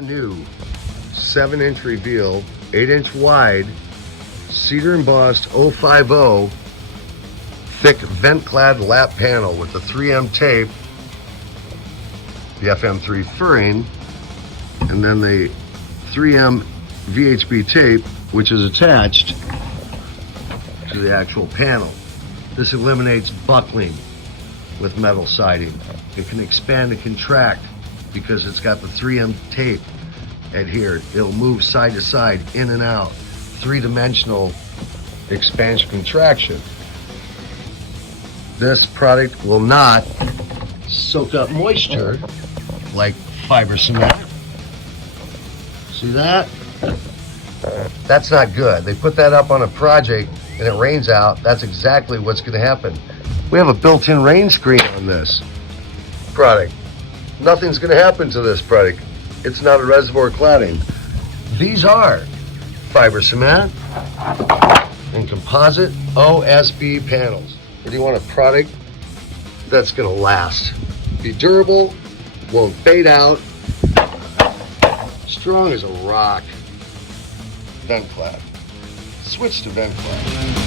Brand new 7-inch reveal, 8-inch wide, cedar embossed 050 thick VentClad lap panel with the 3M tape, the FM3 furring, and then the 3M VHB tape, which is attached to the actual panel. This eliminates buckling with metal siding. It can expand and contract because it's got the 3M tape adhered. It'll move side to side, in and out, three-dimensional expansion contraction. This product will not soak up moisture like fiber cement. See that? That's not good. They put that up on a project and it rains out. That's exactly what's going to happen. We have a built-in rain screen on this product. Nothing's going to happen to this product. It's not a reservoir cladding. These are fiber cement and composite OSB panels. If you want a product that's going to last, be durable, won't fade out, strong as a rock. VentClad. Switch to VentClad.